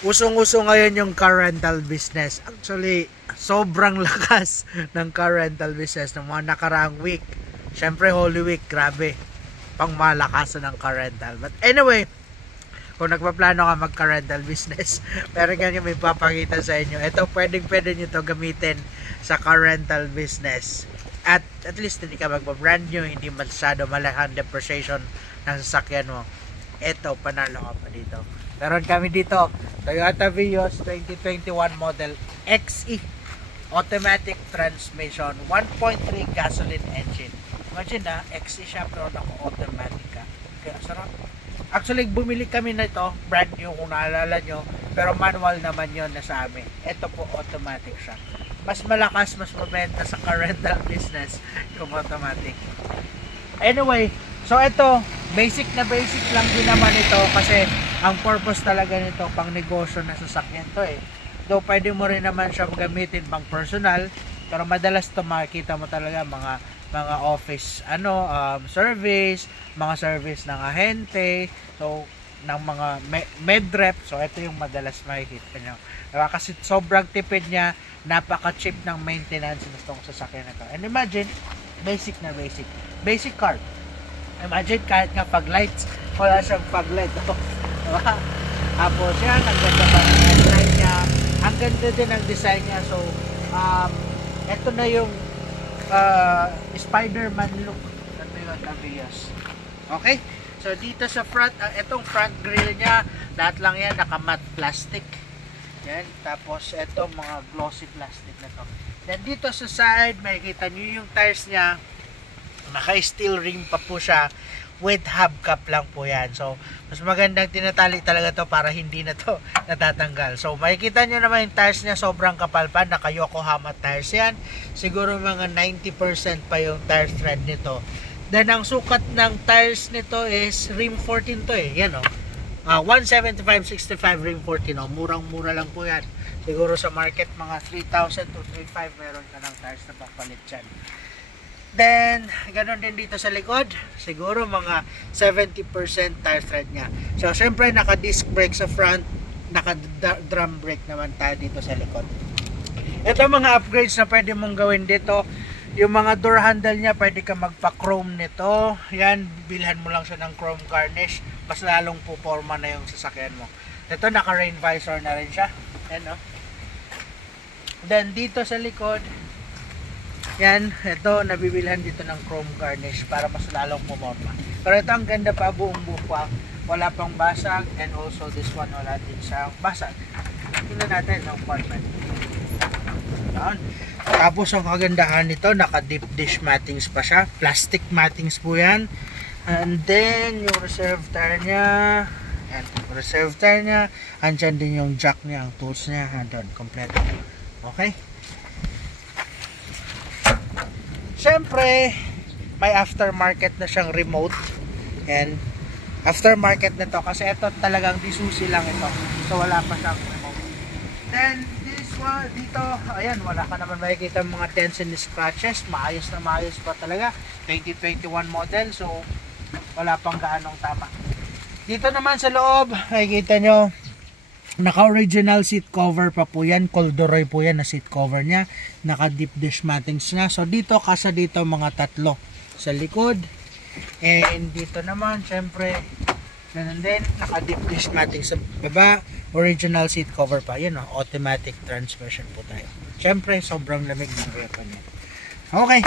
Usong-uso ngayon yung car rental business. Actually, sobrang lakas ng car rental business ng mga nakaraang week. Syempre, Holy Week, grabe. Pang malakasan ng car rental. But anyway, kung nagpaplano ka mag-car rental business, pero ganyan may papakita sa inyo. Ito, pwede nyo to gamitin sa car rental business. At least hindi ka magpa-brand new, hindi masyado malaki ang depreciation ng sasakyan mo. Ito, panalo ka pa dito. Meron kami dito, Toyota Vios 2021 model XE automatic transmission, 1.3 gasoline engine. Imagine na, XE siya pero automatic ka. Kaya sarap. Actually, bumili kami na ito, brand new kung naalala nyo, pero manual naman yon na sa amin. Ito po, automatic siya. Mas malakas, mas mabenta sa car rental business yung automatic. Anyway, so ito, basic lang din naman ito kasi ang purpose talaga nito pang negosyo na sasakyan to eh. Though pwede mo rin naman siya gamitin pang personal, pero madalas to makikita mo talaga mga office service, mga service ng ahente, so ng mga medrep. So ito yung madalas makikita nyo. Diba? Kasi sobrang tipid niya, napaka-cheap ng maintenance nitong sasakyan na to. And imagine, basic car. Imagine kahit nga pag lights, wala siyang pag light. Diba? Tapos yan, ang ganda pa ng design niya. Ang ganda din ng design niya. So, ito na yung Spider-Man look ng Toyota Vios. Okay? So, dito sa front, itong front grille niya, lahat lang yan, naka-matte plastic. Yan. Tapos, ito mga glossy plastic na to. Then, dito sa side, makikita nyo yung tires niya. Naka-steel rim pa po siya. With hubcap lang po yan. So, mas magandang tinatali talaga to para hindi na to natatanggal. So, makikita nyo naman yung tires niya sobrang kapal pa. Naka Yokohama tires yan. Siguro mga 90% pa yung tire tread nito. Then, ang sukat ng tires nito is rim 14 to eh. Yan o. 175/65 rim 14 o. Murang-mura lang po yan. Siguro sa market mga 3,000 to 3,500 meron ka ng tires na papalit dyan. Then, ganoon din dito sa likod. Siguro mga 70% tire tread niya. So, syempre, naka-disc brake sa front. Naka-drum brake naman tayo dito sa likod. Ito mga upgrades na pwede mong gawin dito. Yung mga door handle niya, pwede ka magpa-chrome nito. Yan, bilhan mo lang siya ng chrome garnish. Mas lalong puporma na yung sasakyan mo. Ito, naka-rain visor na rin siya. Yan, no? Then, dito sa likod, yan, ito, nabibilhan dito ng chrome garnish para mas lalong pumorma. Pero ito, ang ganda pa, buong buka. Wala pang basag. And also, this one, wala din siyang basag. Tingnan natin ang apartment. Yan. Tapos, ang kagandahan nito, naka-deep dish mattings pa siya. Plastic mattings po yan. And then, yung reserve tire niya. Yan, yung reserve tire niya. Andyan din yung jack niya, ang tools niya. Andyan, kompleto. Okay? Siyempre, may aftermarket na siyang remote. And aftermarket na to kasi ito talagang disusi lang ito. So wala pa siyang remote. Then this one dito, ayan, wala ka naman makikita mga dents and scratches. Maayos na maayos pa talaga. 2021 model. So wala pang gaanong tama. Dito naman sa loob, makikita nyo, naka-original seat cover pa po yan. Corduroy po yan na seat cover niya. Naka-deep dish mattings na. So, dito, kasa dito, mga tatlo sa likod. And dito naman, syempre, ganun din. Naka-deep dish mattings sa baba. Original seat cover pa. Yan, automatic transmission po tayo. Syempre, sobrang lamig ng aircon yan. Okay.